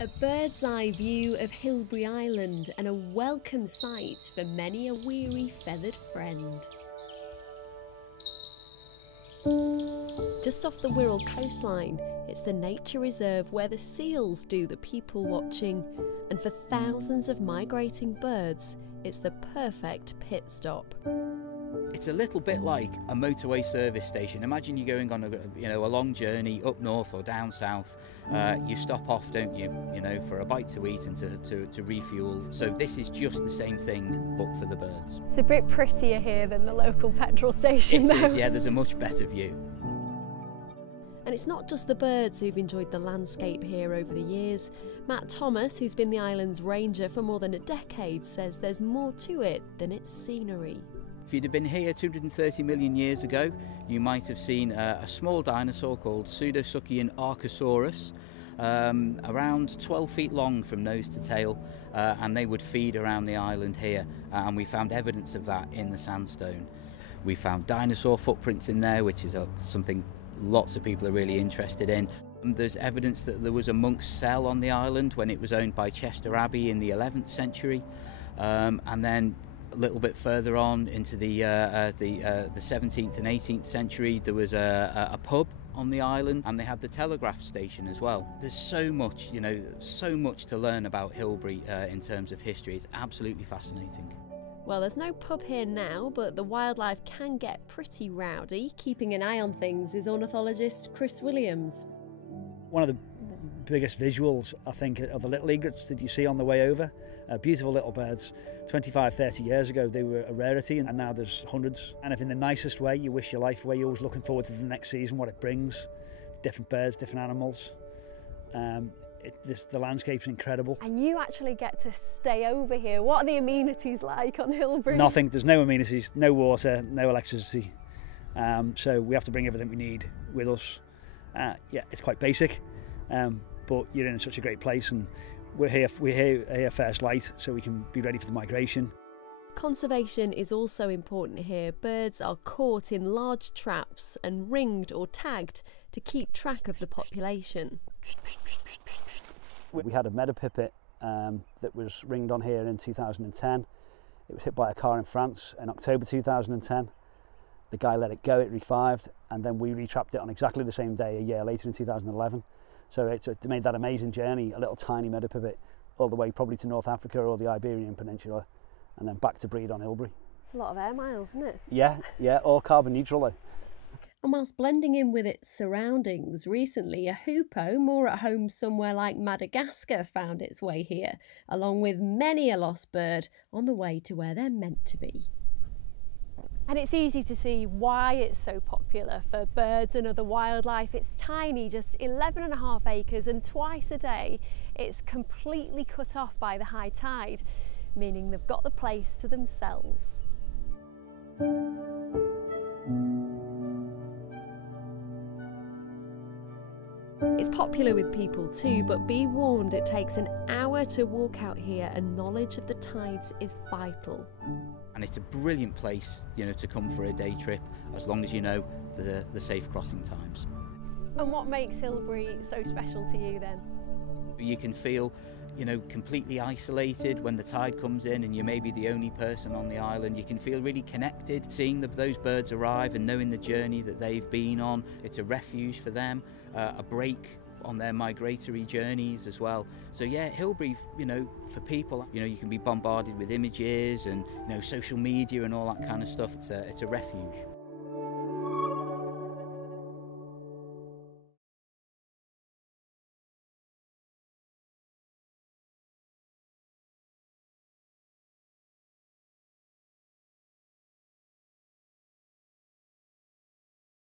A bird's eye view of Hilbre Island and a welcome sight for many a weary feathered friend. Just off the Wirral coastline, it's the nature reserve where the seals do the people watching, and for thousands of migrating birds, it's the perfect pit stop. It's a little bit like a motorway service station. Imagine you're going on a long journey up north or down south. You stop off, don't you? For a bite to eat and to refuel. So this is just the same thing, but for the birds. It's a bit prettier here than the local petrol station, It though. is, yeah. There's a much better view. And it's not just the birds who've enjoyed the landscape here over the years. Matt Thomas, who's been the island's ranger for more than a decade, says there's more to it than its scenery. If you'd have been here 230 million years ago, you might have seen a small dinosaur called Pseudosuchian Archosaurus, around 12 feet long from nose to tail, and they would feed around the island here, and we found evidence of that in the sandstone. We found dinosaur footprints in there, which is something lots of people are really interested in. There's evidence that there was a monk's cell on the island when it was owned by Chester Abbey in the 11th century, and then a little bit further on into the 17th and 18th century, there was a pub on the island, and they had the telegraph station as well. There's so much, so much to learn about Hilbre in terms of history. It's absolutely fascinating. Well, there's no pub here now, but the wildlife can get pretty rowdy. Keeping an eye on things is ornithologist Chris Williams. One of the biggest visuals, I think, are the little egrets that you see on the way over. Beautiful little birds. 25, 30 years ago they were a rarity, and now there's hundreds. And if in the nicest way, you wish your life away, you're always looking forward to the next season, what it brings. Different birds, different animals. The landscape's incredible. And you actually get to stay over here. What are the amenities like on Hilbre? Nothing, there's no amenities, no water, no electricity. So we have to bring everything we need with us. Yeah, it's quite basic, but you're in such a great place, and we're here first light, so we can be ready for the migration. Conservation is also important here. Birds are caught in large traps and ringed or tagged to keep track of the population. We had a meadow pipit that was ringed on here in 2010. It was hit by a car in France in October 2010. The guy let it go, it revived, and then we retrapped it on exactly the same day a year later in 2011. So it made that amazing journey, a little tiny meadow pipit, all the way probably to North Africa or the Iberian Peninsula, and then back to breed on Hilbre. It's a lot of air miles, isn't it? Yeah, all carbon neutral though. And whilst blending in with its surroundings, recently a hoopoe, more at home somewhere like Madagascar, found its way here, along with many a lost bird on the way to where they're meant to be. And it's easy to see why it's so popular for birds and other wildlife. It's tiny, just 11.5 acres, and twice a day it's completely cut off by the high tide, meaning they've got the place to themselves. It's popular with people too, but be warned, it takes an hour to walk out here, and knowledge of the tides is vital. And it's a brilliant place, to come for a day trip, as long as you know the safe crossing times. And what makes Hilbre so special to you then? You can feel, completely isolated when the tide comes in and you may be the only person on the island. You can feel really connected, seeing those birds arrive and knowing the journey that they've been on. It's a refuge for them, a break on their migratory journeys as well. So yeah, Hilbre, for people, you can be bombarded with images and social media and all that kind of stuff. It's a refuge.